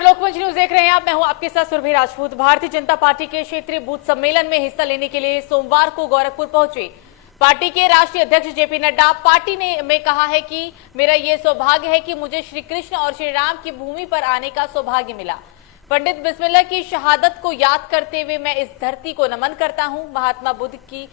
नमस्कार, लोकमंच न्यूज देख रहे हैं आप। मैं हूं आपके साथ सुरभि राजपूत। भारतीय जनता पार्टी के क्षेत्रीय बूथ सम्मेलन में हिस्सा लेने के लिए सोमवार को गोरखपुर पहुंचे पार्टी के राष्ट्रीय अध्यक्ष जेपी नड्डा। पार्टी ने में कहा है कि मेरा ये सौभाग्य है कि मुझे श्री कृष्ण और श्री राम की भूमि पर आने का सौभाग्य मिला। पंडित बिस्मिल्लाह की शहादत को याद करते हुए मैं इस धरती को नमन करता हूं। महात्मा बुद्ध की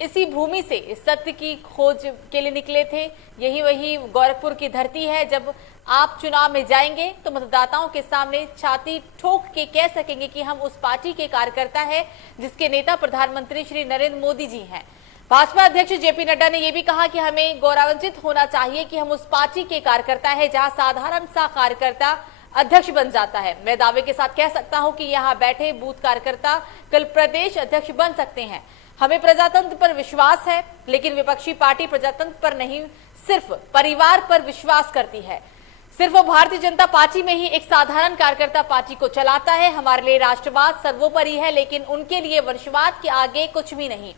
इसी भूमि से सत्य की खोज के लिए निकले थे। यही वही गोरखपुर की धरती है। जब आप चुनाव में जाएंगे तो मतदाताओं के सामने छाती ठोक के कह सकेंगे कि हम उस पार्टी के कार्यकर्ता हैं जिसके नेता प्रधानमंत्री श्री नरेंद्र मोदी जी हैं। भाजपा अध्यक्ष जेपी नड्डा ने यह भी कहा कि हमें गौरवान्वित होना चाहिए कि हम उस पार्टी के कार्यकर्ता हैं जहां साधारण सा कार्यकर्ता अध्यक्ष बन जाता है। मैं दावे के साथ कह सकता हूं कि यहां बैठे बूथ कार्यकर्ता कल प्रदेश अध्यक्ष बन सकते हैं। हमें प्रजातंत्र पर विश्वास है, लेकिन विपक्षी पार्टी प्रजातंत्र पर नहीं, सिर्फ परिवार पर विश्वास करती है। सिर्फ भारतीय जनता पार्टी में ही एक साधारण कार्यकर्ता पार्टी को चलाता है। हमारे लिए राष्ट्रवाद सर्वोपरि है, लेकिन उनके लिए वंशवाद के आगे कुछ भी नहीं।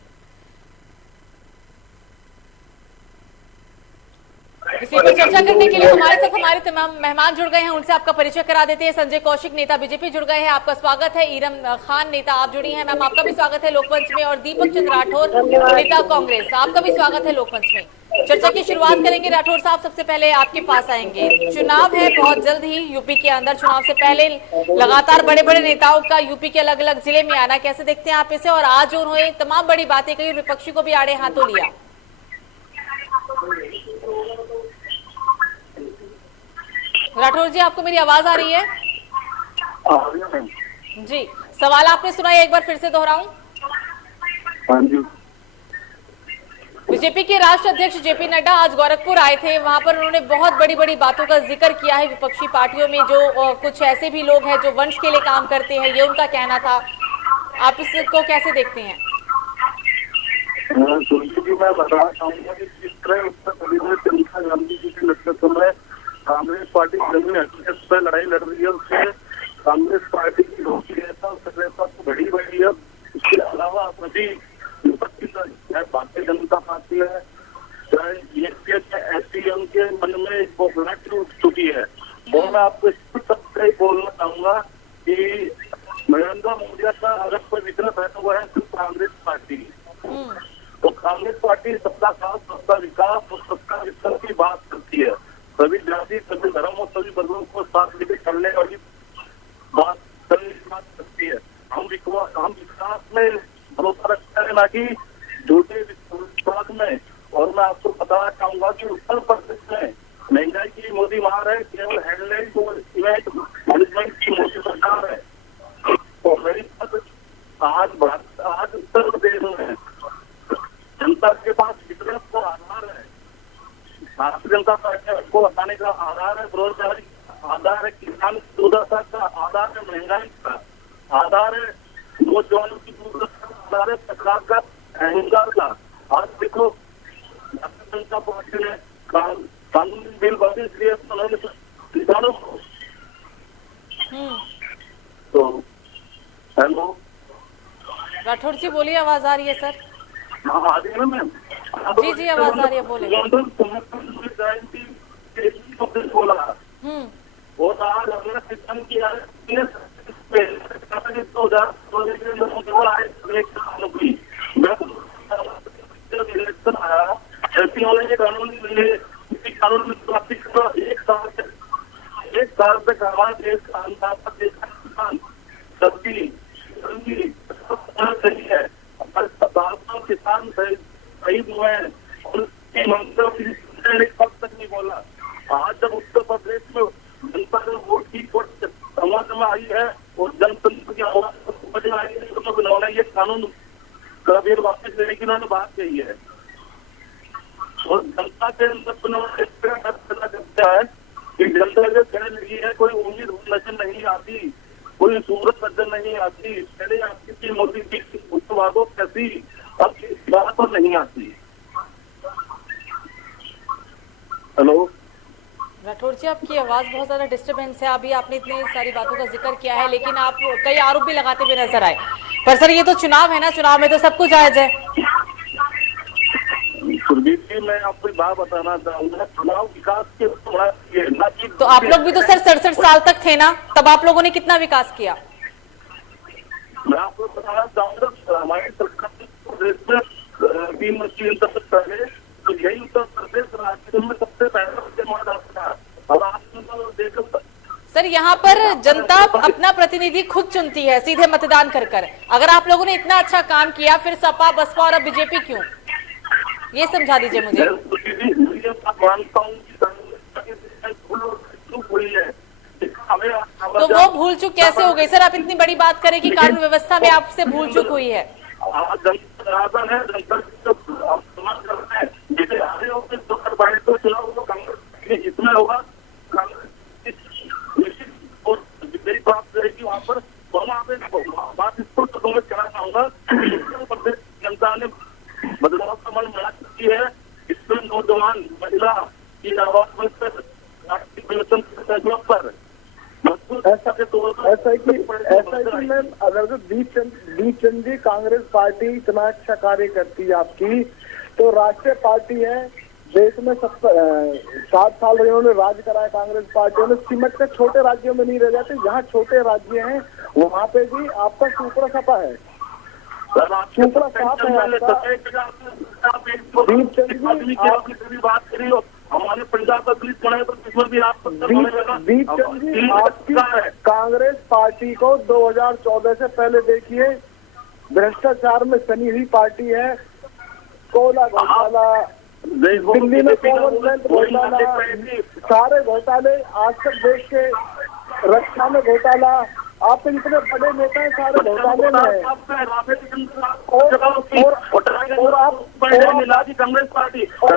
इसी पर चर्चा करने के लिए हमारे साथ हमारे तमाम मेहमान जुड़ गए हैं। उनसे आपका परिचय करा देते हैं। संजय कौशिक, नेता बीजेपी, जुड़ गए हैं, आपका स्वागत है। ईरम खान, नेता, आप जुड़ी हैं, मैम, आपका भी स्वागत है लोकमंच में। और दीपक चंद्र राठौर, नेता कांग्रेस, आपका भी स्वागत है लोकमंच में। चर्चा की शुरुआत करेंगे। राठौर साहब, सबसे पहले आपके पास आएंगे। चुनाव है बहुत जल्द ही यूपी के अंदर। चुनाव से पहले लगातार बड़े बड़े नेताओं का यूपी के अलग अलग जिले में आना, कैसे देखते हैं आप इसे? और आज उन्होंने तमाम बड़ी बातें कही, विपक्षी को भी आड़े हाथों लिया। राठौर जी, आपको मेरी आवाज आ रही है? जी, सवाल आपने सुना है, एक बार फिर से दोहराऊं? बीजेपी के राष्ट्रीय अध्यक्ष जेपी नड्डा आज गोरखपुर आए थे। वहां पर उन्होंने बहुत बड़ी बड़ी बातों का जिक्र किया है। विपक्षी पार्टियों में जो कुछ ऐसे भी लोग हैं जो वंश के लिए काम करते हैं, ये उनका कहना था। आप इसको कैसे देखते हैं? मैं बताना चाहूंगा कि जिस तरह उत्तर प्रदेश में प्रियंका गांधी जी के नेतृत्व में कांग्रेस पार्टी जमीन हकीकत पर लड़ाई लड़ रही है, उससे कांग्रेस पार्टी की लोकप्रियता और सक्रियता तो बढ़ी बढ़ी है। इसके अलावा सभी विपक्षी चाहे भारतीय जनता पार्टी है, चाहे एसपीएम के मन में पॉपुलरिटी उठ चुकी है। और मैं आपको सबसे बोलना चाहूंगा कि नरेंद्र मोदी का अगर कोई विकल्प है तो वह है सिर्फ कांग्रेस पार्टी। तो कांग्रेस पार्टी सबका साथ, सबका विकास और सबका विकल्प की बात करती है। सभी जाति, सभी धर्म और सभी वर्गों को साथ लेकर चलने वाली बात करती है। हम विकास में भरोसा रखते हैं, ना कि झूठे विश्वास में। और मैं आपको बताना चाहूंगा कि उत्तर प्रदेश में महंगाई की मोदी मार है, केवल हेडलाइन और इवेंट मैनेजमेंट की मोदी सरकार है। तो मेरी आज उत्तर प्रदेश में जनता के पास विकल्प का आधार है। भारतीय जनता पार्टी को हटाने का आधार है बेरोजगारी, आधार है किसान की दुर्दशा का, आधार है महंगाई का, आधार है नौजवानों की दुर्दशा का, आधार है सरकार का अहंकार का। आज देखो भारतीय जनता पार्टी ने कानूनी बिल बने किसानों को। तो हेलो राठौर जी बोलिए, आवाज आ रही है सर? हाँ, आ रही है ना मैम? जी जी, आवाज आ रही है, बोले। बोला और आज हमने सिस्टम की इलेक्शन आया, एसपी वाले ने कानून में प्राप्ति एक साल से करवा देश का किसान सब्जी सही है, किसान शहीद हुए हैं और पक्ष तक नहीं बोला। आज जब उत्तर प्रदेश में जनता ने वोट की समझ में आई है और जनतंत्र की आवाज समझ में आई है, तो उन्होंने ये कानून कभी वापस लेने की उन्होंने बात कही है। और जनता के अंदर उन्होंने करता है कि जनता जो कह रही है कोई उम्मीद नजर नहीं आती, कोई सूरत नजर नहीं आती। पहले आपकी मोदी की वादों कैसी, अब बात तो नहीं आती। हेलो राठौर जी, आपकी आवाज बहुत ज्यादा डिस्टर्बेंस है। अभी आपने इतनी सारी बातों का जिक्र किया है, लेकिन आप कई आरोप भी लगाते हुए नजर आए। पर सर, ये तो चुनाव है ना, चुनाव में तो सब कुछ जायज है। सुरभीर जी, मैं आपको एक बात बताना चाहूंगा, चुनाव विकास के ये ना कि तो आप लोग भी तो सर 67 साल तक थे ना, तब आप लोगों ने कितना विकास किया? मैं आपको बताना चाहूंगा, हमारी सरकार ने प्रदेश में 3 तक पहले तो यही उत्तर प्रदेश राज्य में सबसे पहला विद्यमान था। और आप देखो सर, यहाँ पर जनता अपना प्रतिनिधि खुद चुनती है सीधे मतदान कर कर। अगर आप लोगों ने इतना अच्छा काम किया, फिर सपा बसपा और अब बीजेपी क्यों? ये समझा दीजिए मुझे। मानता हूँ तो वो भूल चूक कैसे हो गई सर? आप इतनी बड़ी बात करें कि कानून व्यवस्था में आपसे भूल चूक हुई है। जितना होगा मेरी बात रहेगी वहाँ पर, वहाँ पे बात इसको तो मैं कहना चाहूंगा, उत्तर प्रदेश जनता ने बदलाव का मन बना चुकी है। इसमें नौजवान महिला की आवाज पर ऐसा कि मैम, अगर दीप चंद जी कांग्रेस पार्टी इतना अच्छा कार्य करती है आपकी, तो राष्ट्रीय पार्टी है देश में 7 साल उन्होंने राज कराया कांग्रेस पार्टी ने, सिमट के छोटे राज्यों में नहीं रह जाते। जहाँ छोटे राज्य हैं वहाँ पे भी आपका सुपड़ा सपा है, सुपड़ा साफ है आपका। दीप चंद जी बात करी हो, हमारे पंजाब का पुलिस बनाए तो किस्मत भी आप दीप चंद जी आपकी कांग्रेस पार्टी को 2014 से पहले देखिए, भ्रष्टाचार में सनी हुई पार्टी है। कोयला घोटाला, दिल्ली में कॉमन वेल्थ घोटाला, सारे घोटाले आज तक देश के रक्षा में घोटाला, आप इतने बड़े नेता हैं, सारे घोटाले में है। और आप कांग्रेस पार्टी और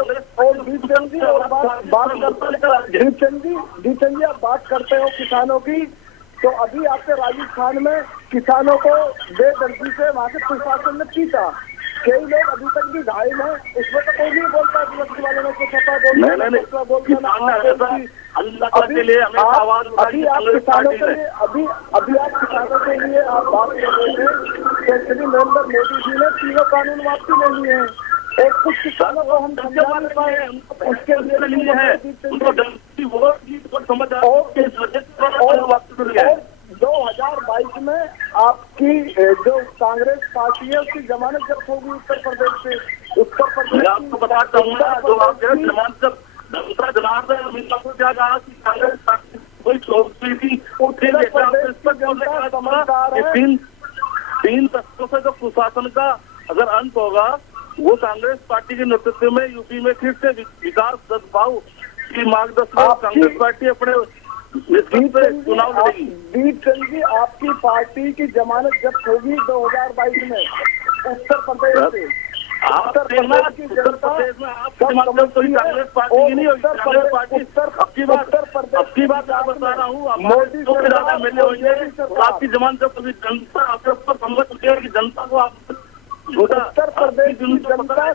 दीप चंद जी और बात करते दीप चंद जी आप बात करते हो किसानों की, तो अभी आपके राजस्थान में किसानों को बेदर्दी से वहाँ के प्रशासन ने पीटा, कई लोग अभी तक भी घायल हैं, उसमें तो कोई नहीं बोलता विपक्ष वाले ने कुछ सपा बोलते अभी आप किसानों के लिए अभी आप किसानों के लिए आप बात कर रहे थे कि श्री नरेंद्र मोदी जी ने 3 कानून वापसी ले लिए हैं, और कुछ किसानों को हम समझा नहीं पाए, उसके लिए है 2022 में आपकी जो कांग्रेस पार्टी है उसकी जमानत जब्त होगी उत्तर प्रदेश से। उत्तर प्रदेश मैं आपको बताता हूँ ना, जो आप जमानत जब दूसरा जनार्दन अमित को क्या कहा कि कांग्रेस पार्टी कोई छोटी थी, तीन तत्वों से जो कुशासन का अगर अंत होगा, वो कांग्रेस पार्टी के नेतृत्व में यूपी में फिर से विकास सद्भाव की मार्गदर्शन कांग्रेस पार्टी अपने चुनाव लड़ेगी। दीप चंद जी आपकी पार्टी की जमानत जब्त होगी 2022 में उत्तर प्रदेश से। उत्तर प्रदेश की जनता कांग्रेस पार्टी की नहीं होगी, कांग्रेस पार्टी आपकी बात आप बता रहा हूँ, मोदी को ज्यादा मिले होंगे, आपकी जमानत जब कभी जनता आपके ऊपर समझ चुकी है कि जनता को आप उत्तर प्रदेश की जनता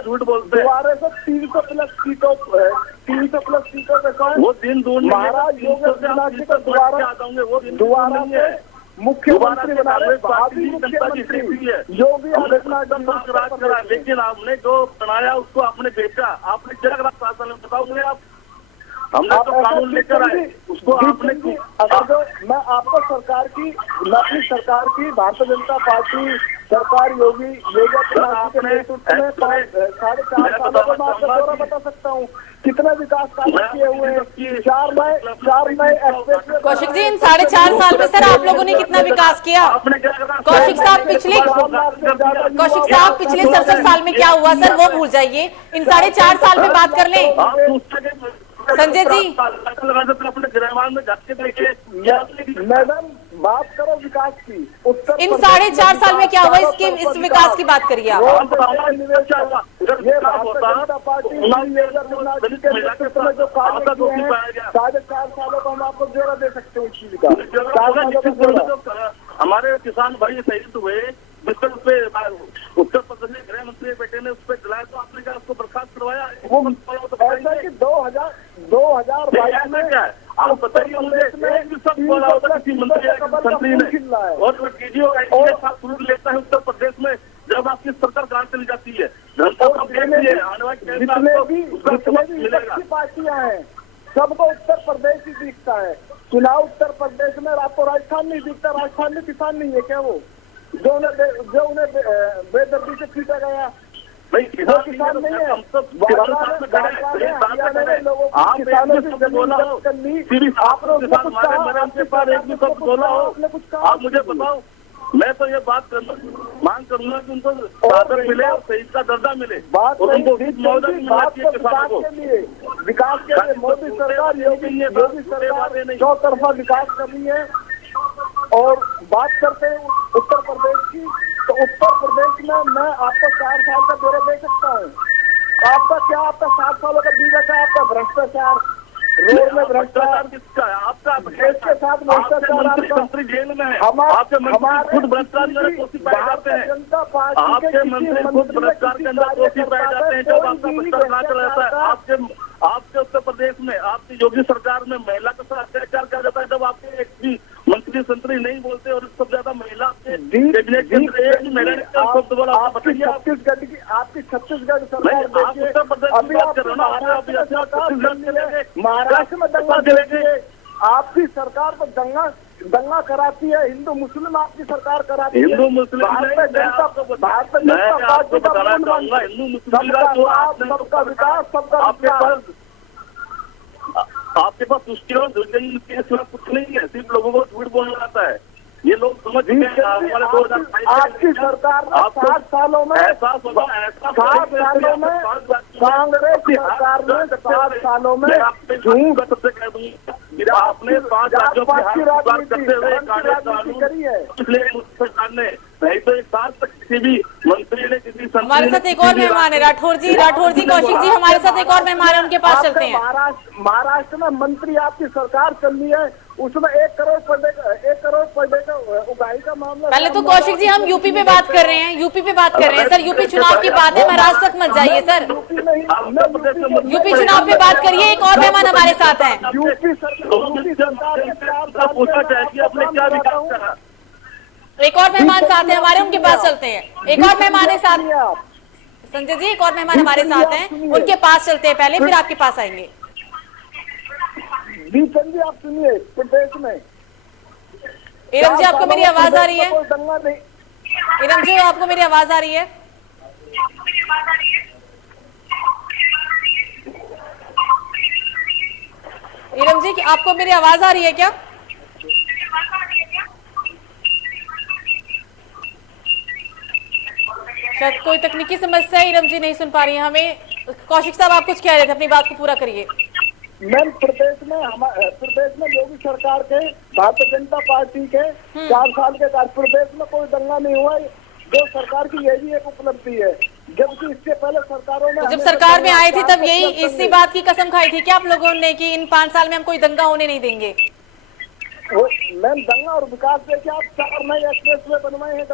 झूठ बोलते हैं। दोबारा से 300 प्लस सीटों के साथ वो दिन दूर महाराज योगी आदित्यनाथ जी को दोबारा से मुख्यमंत्री बनाने भावी मुख्यमंत्री योगी आदित्यनाथ जी राज करा, लेकिन आपने जो बनाया उसको आपने बेचा, आपने क्या करा शासन में बताओ मुझे आप। हमने तो कानून लेकर आए, उसको आपने अगर जो मैं आपको मैं अपनी सरकार की भारतीय जनता पार्टी सरकार योगी आदित्यनाथ के नेतृत्व में 4.5 सालों में मैं आपको पूरा बता सकता हूँ कितना विकास कार्य किए हुए हैं। 4 नए एक्सप्रेस। कौशिक जी, इन 4.5 साल में सर आप लोगों ने कितना विकास किया? कौशिक साहब पिछले 67 साल में क्या हुआ सर, वो भूल जाइए, इन 4.5 साल में बात कर लें। संजय जी, अपने गृहमान में जाके देखे मैडम, बात करो विकास की। इन 4.5 साल में क्या हुआ, इस विकास की बात करिए आप। ये जनता पार्टी जो कार्य किए हैं 4.5 सालों का हम आपको ब्यौरा दे सकते हैं इस चीज का। हमारे किसान भाई शहीद हुए, जिस पे उत्तर प्रदेश में गृह मंत्री बेटे ने उस पर जलाया, तो आपने क्या उसको बर्खास्त करवाया? ऐसा कि 2022 में क्या है आप बताइए मुझे, सब बोला होता किसी मंत्री ने, और वीडियो लेता है उत्तर प्रदेश में जब आपकी सरकार कहाँ चली जाती है, जनता को अच्छी पार्टियां हैं, सबको उत्तर प्रदेश ही दिखता है। चुनाव उत्तर प्रदेश में, आपको राजस्थान नहीं दिखता? राजस्थान में किसान नहीं है क्या वो, जो उन्हें बेदर्दी से पीटा गया? भाई वो किसान नहीं है। लोगों को किसानों से जमीन जब्त कर ली, आपने कुछ कहा? आप मुझे बताओ, मैं तो ये बात मांग करूंगा कि उनको साधन मिले और शहीद का दर्जा मिले बात और उनको विकास के लिए, विकास के लिए मोदी सरकार, योगी सरकार चौतरफा विकास कर रही है। और बात करते हैं उत्तर प्रदेश की, तो उत्तर प्रदेश में मैं आपको 4 साल का ब्यौरा दे सकता हूँ। आपका 7 सालों का बीता का आपका भ्रष्टाचार, रोड में भ्रष्टाचार किसका है? आपका देश के साथ भ्रष्टाचार, मंत्री जेल में है, आपके मंत्री खुद भ्रष्टाचार के अंदर दोषी पाए जाते हैं, जनता पार्टी आपके मंत्री खुद भ्रष्टाचार के अंदर दोषी पाए जाते हैं। जब आपका भ्रष्टाचार रहता है आपके उत्तर प्रदेश में, आपकी योगी सरकार में महिला के साथ अत्याचार किया जाता है। जब आपके एक भी मंत्री संतरी नहीं बोलते और सबसे ज्यादा महिला कैबिनेट के अंदर एक भी महिला बताइए। आपकी छत्तीसगढ़ सरकार देखिए, अभी आप महाराष्ट्र में दंगा देखिए, आपकी सरकार तो दंगा कराती है। हिंदू मुस्लिम आपकी सरकार कराती है। हिंदू मुस्लिम भारतीय जनता पार्टी का हिंदू मुस्लिम सबका विकास, सबका विकास। आपके पास तुष्टि और दुर्जन के सिवा कुछ नहीं है, सिर्फ लोगों को झूठ बोलना आता है। ये लोग समझ गए। आपकी सरकार ने 7 सालों में, 7 सालों में कांग्रेस सरकार ने 7 सालों में झूठ सबसे कह दूंगा, आपने 5 राज्यों की राजनीति करते हुए कानून करी है, इसलिए सरकार ने नहीं तो 1 साल तक किसी भी मंत्री ने किसी हमारे साथ एक और मेहमान है राठौर जी, कौशिक जी हमारे साथ एक और मेहमान है, उनके पास चलते हैं। महाराष्ट्र में मंत्री आपकी सरकार चल रही है, उसमें 1 करोड़ पर डे का उगाही का मामला। पहले तो कौशिक जी हम यूपी पे बात कर रहे हैं, सर यूपी चुनाव की बात है, महाराष्ट्र तक मत जाइए सर। यूपी चुनाव पे बात करिए। एक और मेहमान हमारे साथ है, यूपी सरकार पूछना चाहिए अपने क्या विकास करा। एक और मेहमान साथ है हमारे, उनके पास चलते हैं। एक और मेहमान है साथ, संजय जी एक और मेहमान हमारे साथ हैं, उनके पास चलते हैं पहले, फिर आपके पास आएंगे। जी आप सुनिए, प्रदेश में इरम जी आपको मेरी आवाज आ रही है? दंगा नहीं। इरम जी आपको मेरी आवाज आ रही है? इरम जी आपको मेरी आवाज आ रही है क्या? शायद कोई तकनीकी समस्या है, इरम जी नहीं सुन पा रही है हमें। कौशिक साहब आप कुछ कह रहे थे, अपनी बात को पूरा करिए। मैम प्रदेश में योगी सरकार के, भारतीय जनता पार्टी के 4 साल के बाद प्रदेश में कोई दंगा नहीं हुआ, जो सरकार की यही एक उपलब्धि है। जबकि इससे पहले सरकारों में, जब सरकार में आए थे तब यही इसी बात की कसम खाई थी क्या आप लोगों ने कि इन 5 साल में हम कोई दंगा होने नहीं देंगे? मैम दंगा और विकास देखिए, आप 4 नए एक्सप्रेसवे बनवाए हैं।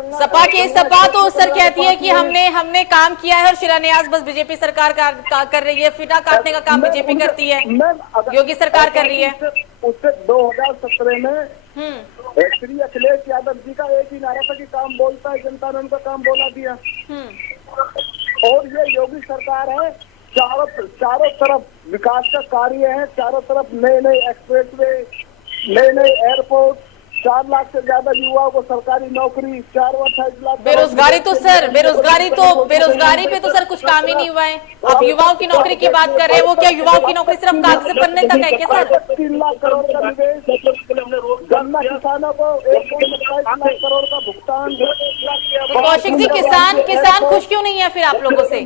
सपा तो सर कहती है कि हमने काम किया है और शिलान्यास बस बीजेपी सरकार कर रही है, फिटा काटने का काम बीजेपी करती है, योगी सरकार कर रही है। उससे 2017 में श्री अखिलेश यादव जी का एक ही नारा था कि काम बोलता है, जनता ने उनका काम बोला दिया। और ये योगी सरकार है, चारों तरफ विकास का कार्य है, चारों तरफ नए एक्सप्रेसवे, नए एयरपोर्ट, 4 लाख से ज्यादा युवाओं को सरकारी नौकरी, 4-28 लाख। बेरोजगारी पे तो सर कुछ काम ही नहीं हुआ है। आप युवाओं की नौकरी की बात कर रहे हैं, वो क्या युवाओं की नौकरी सिर्फ कागज बनने तक है क्या सर? 3 लाख करोड़ का निवेश, गन्ना किसानों को 1.27 लाख करोड़ का भुगतान। तो कौशिक जी किसान खुश क्यों नहीं है फिर आप लोगों से?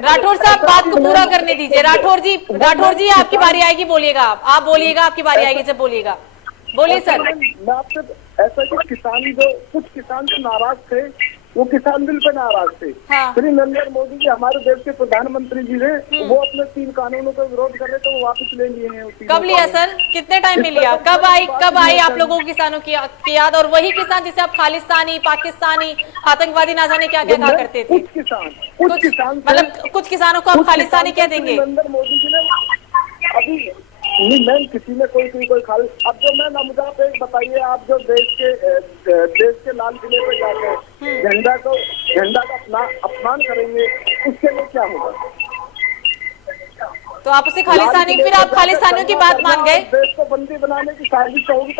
राठौर साहब बात को पूरा करने दीजिए। राठौर जी आपकी बारी आएगी, बोलिएगा आप बोलिएगा, आपकी बारी आएगी जब बोलिएगा, बोलिए सर। मैं आपसे ऐसा कि कुछ किसान जो नाराज थे, वो किसान बिल पे नाराज थे। हाँ। श्री नरेंद्र मोदी जी हमारे देश के प्रधानमंत्री जी ने, वो अपने 3 कानूनों का विरोध कर रहे थे, वो वापस ले लिए हैं। कब लिया सर? कितने टाइम में लिया? कब आई आप लोगों को किसानों की याद? और वही किसान जिसे आप खालिस्तानी, पाकिस्तानी, आतंकवादी ना जाने क्या कहा करते थे। कुछ किसान मतलब कुछ किसानों को आप खालिस्तानी कह देंगे? नरेंद्र मोदी जी ने अभी नहीं, मैम किसी ने कोई खाली। अब जो मैम मुझे आप एक बताइए, आप जो देश के लाल किले पे जाते हैं, झंडा को झंडा का अपमान करेंगे, उसके लिए क्या होगा? तो आप उसे खालिस्तानी, फिर आप खालिस्तानियों की बात मान गए? देश को बंदी बनाने की साजिश होगी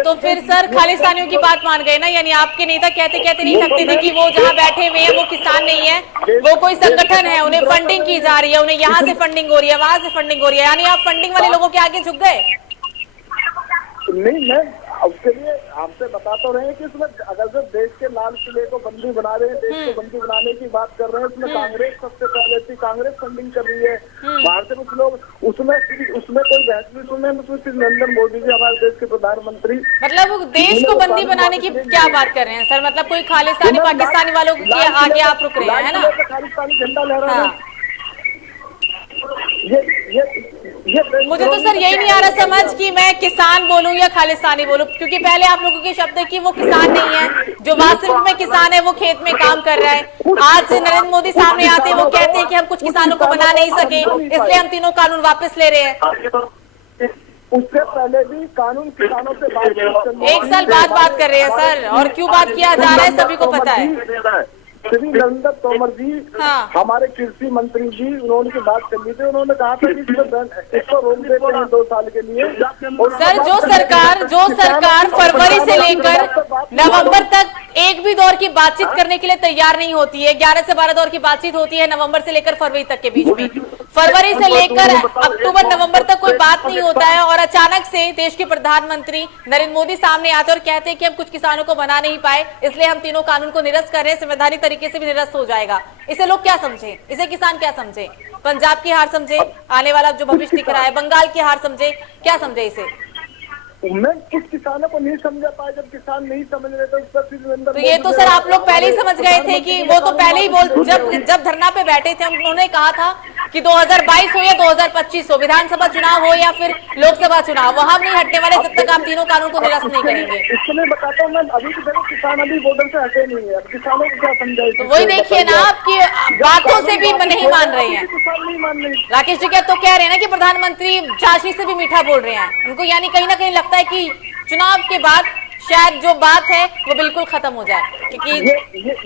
तो फिर सर खालिस्तानियों की बात मान गए ना, यानी आपके नेता कहते कहते नहीं थकते थे कि वो जहाँ बैठे हुए हैं वो किसान नहीं है, वो कोई संगठन है, उन्हें फंडिंग की जा रही है, उन्हें यहाँ से फंडिंग हो रही है, वहां से फंडिंग हो रही है, यानी आप फंडिंग वाले लोगों के आगे झुक गए? नहीं, मैं उसके लिए आपसे बता तो रहे हैं कि उसमें अगर जो देश के लाल किले को बंदी बना रहे हैं, देश को बंदी बनाने की बात कर रहे हैं, उसमें कांग्रेस सबसे पहले थी, कांग्रेस फंडिंग कर रही है, बाहर से कुछ लोग, उसमें कोई बहस भी सुने, उसमें सिर्फ नरेंद्र मोदी जी हमारे देश के प्रधानमंत्री। मतलब वो देश को बंदी बनाने की क्या बात कर रहे हैं सर? मतलब कोई खालिस्तानी पाकिस्तानी वालों के आगे आप रुक रहे हैं, है ना? खालिस्तानी झंडा लहरा रहे हैं। ये मुझे तो सर यही नहीं आ रहा समझ कि मैं किसान बोलूं या खालिस्तानी बोलूं, क्योंकि पहले आप लोगों के शब्द है कि वो किसान नहीं है, जो वास्तविक में किसान है वो खेत में काम कर रहा है। आज नरेंद्र मोदी सामने आते हैं, वो कहते हैं कि हम कुछ किसानों को बना नहीं सके, इसलिए हम तीनों कानून वापस ले रहे हैं। उससे पहले भी कानून किसानों से बात, 1 साल बाद बात कर रहे हैं सर, और क्यों बात किया जा रहा है सभी को पता है। श्री नरेंद्र तोमर जी, हाँ। हमारे कृषि मंत्री जी, उन्होंने की बात कर ली थी, उन्होंने कहा था कि इसको रोक देते हैं 2 साल के लिए। सर जो सरकार फरवरी से लेकर नवंबर तक एक भी दौर की बातचीत करने के लिए तैयार नहीं होती है, 11 से 12 दौर की बातचीत होती है नवंबर से लेकर फरवरी तक के बीच में, फरवरी से लेकर अक्टूबर नवंबर तक कोई बात नहीं होता है, और अचानक से देश के प्रधानमंत्री नरेंद्र मोदी सामने आते और कहते हैं कि हम कुछ किसानों को बना नहीं पाए, इसलिए हम तीनों कानून को निरस्त कर रहे हैं, संवैधानिक तरीके से भी निरस्त हो जाएगा। इसे लोग क्या समझे? इसे किसान क्या समझे? पंजाब की हार समझे, आने वाला जो भविष्य दिख रहा है, बंगाल की हार समझे, क्या समझे इसे? मैं कुछ किसानों को नहीं समझा पाया, जब किसान नहीं समझ रहे तो ये तो सर आप लोग पहले ही समझ गए थे कि वो तो पहले ही जब धरना पे बैठे थे उन्होंने कहा था कि 2022 हो या 2025 हो, विधानसभा चुनाव हो या फिर लोकसभा चुनाव, वहां नहीं हटने वाले जब तक आप तीनों कानून को निरस्त नहीं करेंगे। इसलिए बताता हूँ मैं, अभी की जगह किसान अभी बॉर्डर से हटे नहीं है, किसानों को क्या समझाए? तो वही देखिए ना, आपकी बातों से भी नहीं मान रहे हैं। किसान नहीं मान रहे। राकेश जी क्या तो कह रहे हैं ना कि प्रधानमंत्री चाशनी से भी मीठा बोल रहे हैं, उनको यानी कहीं ना कहीं लगता है कि चुनाव के बाद शायद जो बात है वो बिल्कुल खत्म हो जाए, क्योंकि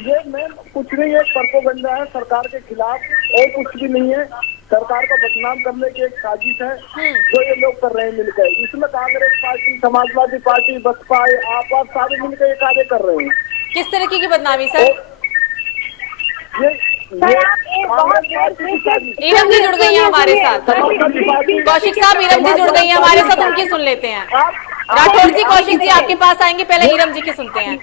ये मैम कुछ नहीं है, प्रोपेगेंडा है सरकार के खिलाफ, और कुछ भी नहीं है। सरकार को बदनाम करने की एक साजिश है जो ये लोग कर रहे हैं मिलकर। इसमें कांग्रेस पार्टी, समाजवादी पार्टी, बसपा, आप सारे मिलकर ये कार्य कर रहे हैं। किस तरीके की बदनामी सर? ईरम जी जुड़ गई है हमारे साथ, कौशिक साहब ईरम जी जुड़ गई है हमारे साथ, उनकी सुन लेते हैं। राठौर जी, कौशिक जी आपके पास आएंगे, पहले ईरम जी की सुनते हैं।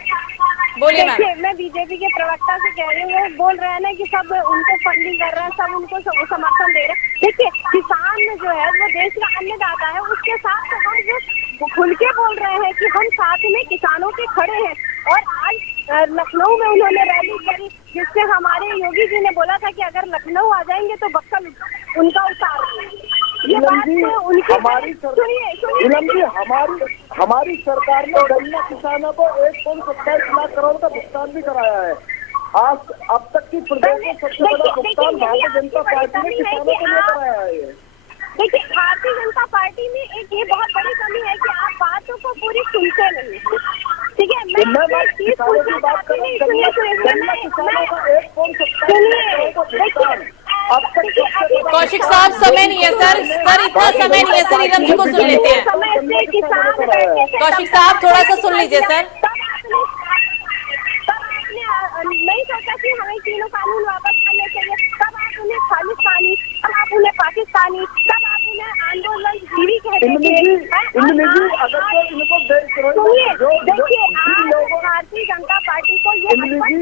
बोलिए मैम। मैं बीजेपी के प्रवक्ता से कह रही हूँ, वो बोल रहे हैं ना कि सब उनको फंडिंग कर रहे हैं, सब उनको समर्थन दे रहे हैं। देखिए किसान जो है वो देश का अन्नदाता है, उसके साथ तो हम जो खुल के बोल रहे हैं कि हम साथ में किसानों के खड़े हैं। और आज लखनऊ में उन्होंने रैली करी, जिससे हमारे योगी जी ने बोला था कि अगर लखनऊ आ जाएंगे तो बक्सल उनका उतार। ये बात उनकी हमारी सरकार ने गन्ना किसानों को 1.27 लाख करोड़ का भुगतान भी कराया है। आज अब तक की प्रदेश में सबसे बड़ा भुगतान भारतीय जनता पार्टी ने किसानों को लिए कराया है। देखिए भारतीय जनता पार्टी में एक ये बहुत बड़ी कमी है कि आप बातों को पूरी सुनते नहीं, ठीक है? मैं बात कर रही हूँ। कौशिक साहब समय नहीं है सर, इतना समय नहीं है सर, ईरम जी को सुन लेते हैं। कौशिक साहब थोड़ा सा सुन लीजिए सर। नहीं सोचा कि हमें तीनों कानून वापस करने चाहिए, तब आप उन्हें खालिस्तानी, तब आप उन्हें पाकिस्तानी, तब आप उन्हें आंदोलन जीवी कहते थे। देखिए आज भारतीय जनता पार्टी को ये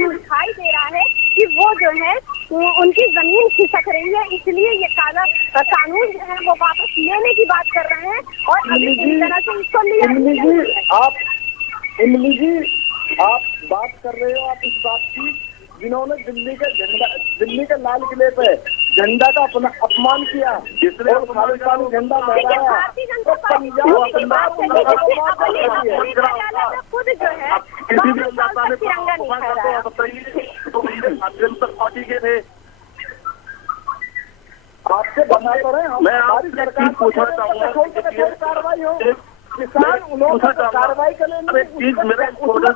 दिखाई दे रहा है कि वो जो है उनकी जमीन खिसक रही है, इसलिए ये कानून जो है वो वापस लेने की बात कर रहे हैं। और अभी इस तरह से इसको आप बात कर रहे हो, आप इस बात की जिन्होंने दिल्ली के लाल किले पे झंडा का अपमान किया, और खालिस्तानी झंडा लहराया, तो पंजाब खुद जो है तिरंगा नहीं फहराया। पार्टी के थे, आपसे बना तो रहे, हमारी सरकार पूछना चाहूँगा कार्रवाई हो, किसान उन्होंने कार्रवाई करें।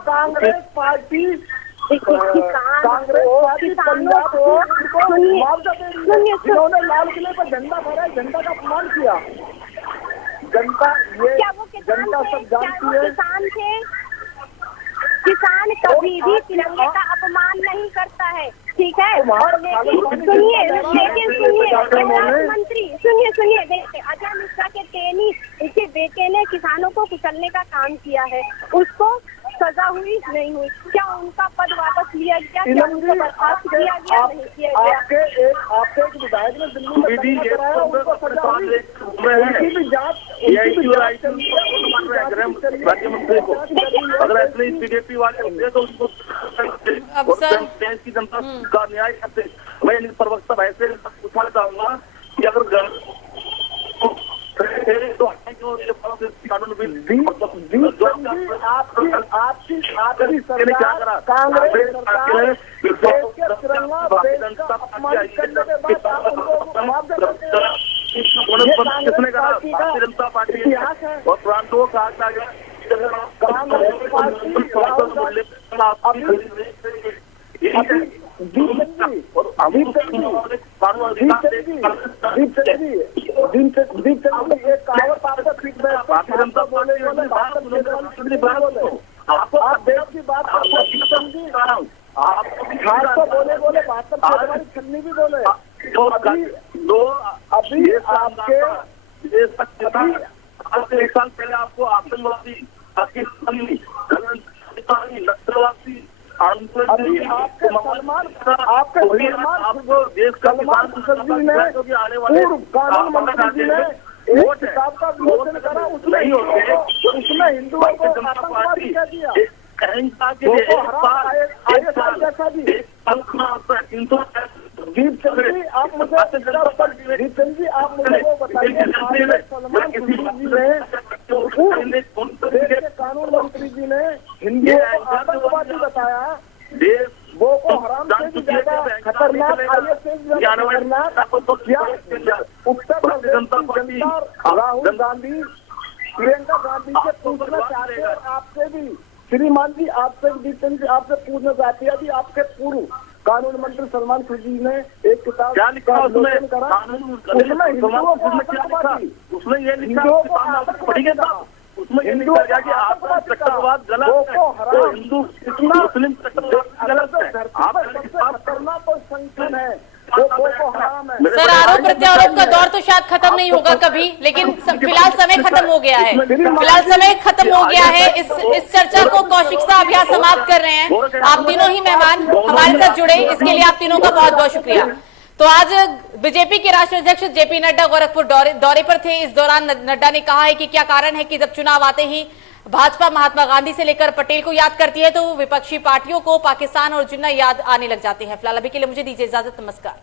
कांग्रेस पार्टी कांग्रेस पार्टी पंजाब को मुआवजा दे रही है, जिन्होंने लाल किले पर झंडा फहराया, झंडा का अपमान किया। जनता ये जनता सब जानती है। किसान थे, किसान कभी भी तिरंगे का अपमान नहीं करता है, ठीक है। लेकिन सुनिए देखिए, अजय मिश्रा के तेनी उसके बेटे ने किसानों को कुचलने का काम किया है, उसको सजा हुई नहीं हुई, क्या उनका पद वापस लिया गया, क्या उनको बर्खास्त किया गया, नहीं किया गया? आपके एक विधायक ने दिल्ली में धरना कराया, उनको सजा हुई, उनकी भी जांच राज्यमंत्री को अगर ऐसे बीजेपी वाले होते तो उसको देश की जनता का न्याय करते। मैं इन प्रवक्ता भाई से पूछना चाहूंगा कि अगर तो कानून आपकी सरकार कांग्रेस सरकार देश के तिरंगा देश का अपमान करने के बाद आप उनको मुआवजा करते हैं। किसने करा? भारतीय जनता पार्टी इतिहास है। और प्रांतों का कहा गया कांग्रेस पार्टी एक कहावत आपको फिट बैठती है, आप देश की बात आप बोले भाजपा छन्नी भी बोले। अभी आपके एक साल पहले आपको आतंकवादी पाकिस्तानी नक्सलवादी आपको देश का सलमान खुशरजी ने पूर्व कानून मंत्री जी ने एक किताब का विमोचन करा, उसमें हिंदुओं को आतंकवादी कह दिया। दीपचंद जी आप मुझे वो बताइए, सलमान खुशरजी ने देश के कानून मंत्री जी ने हिंदुओं को आतंकवादी बताया। बोको हराम से भी ज्यादा खतरनाक, आईएस से भी ज्यादा खतरनाक क्या उत्तर प्रदेश की जनता राहुल गांधी, प्रियंका गांधी से पूछना चाहते हैं, और आपसे भी श्रीमान जी, आपसे दीपचंद जी आपसे पूछना चाहती है। अभी आपके पूर्व कानून मंत्री सलमान खुशरजी ने एक किताब क्या लिखा उसमें हिंदुओं को आतंकवादी, उसमें ये लिखा हिंदुओं को आतंकवादी, उसमें ये लिखा गया कि आपका कट्टरवाद गलत है, तो हिंदू मुस्लिम कट्टरवाद गलत है। आप सबसे खतरनाक कोई संगठन है वो बोको हराम है। सर, आरोप प्रत्यारोप का दौर तो शायद खत्म नहीं होगा कभी, लेकिन फिलहाल समय खत्म हो गया है। इस चर्चा को कौशिक साहब यहाँ समाप्त कर रहे हैं। आप तीनों ही मेहमान हमारे साथ जुड़े, इसके लिए आप तीनों का बहुत बहुत शुक्रिया। तो आज बीजेपी के राष्ट्रीय अध्यक्ष जेपी नड्डा गोरखपुर दौरे पर थे। इस दौरान नड्डा ने कहा है कि क्या कारण है कि जब चुनाव आते ही भाजपा महात्मा गांधी से लेकर पटेल को याद करती है तो विपक्षी पार्टियों को पाकिस्तान और जिन्ना याद आने लग जाते हैं। फिलहाल अभी के लिए मुझे दीजिए इजाजत, नमस्कार।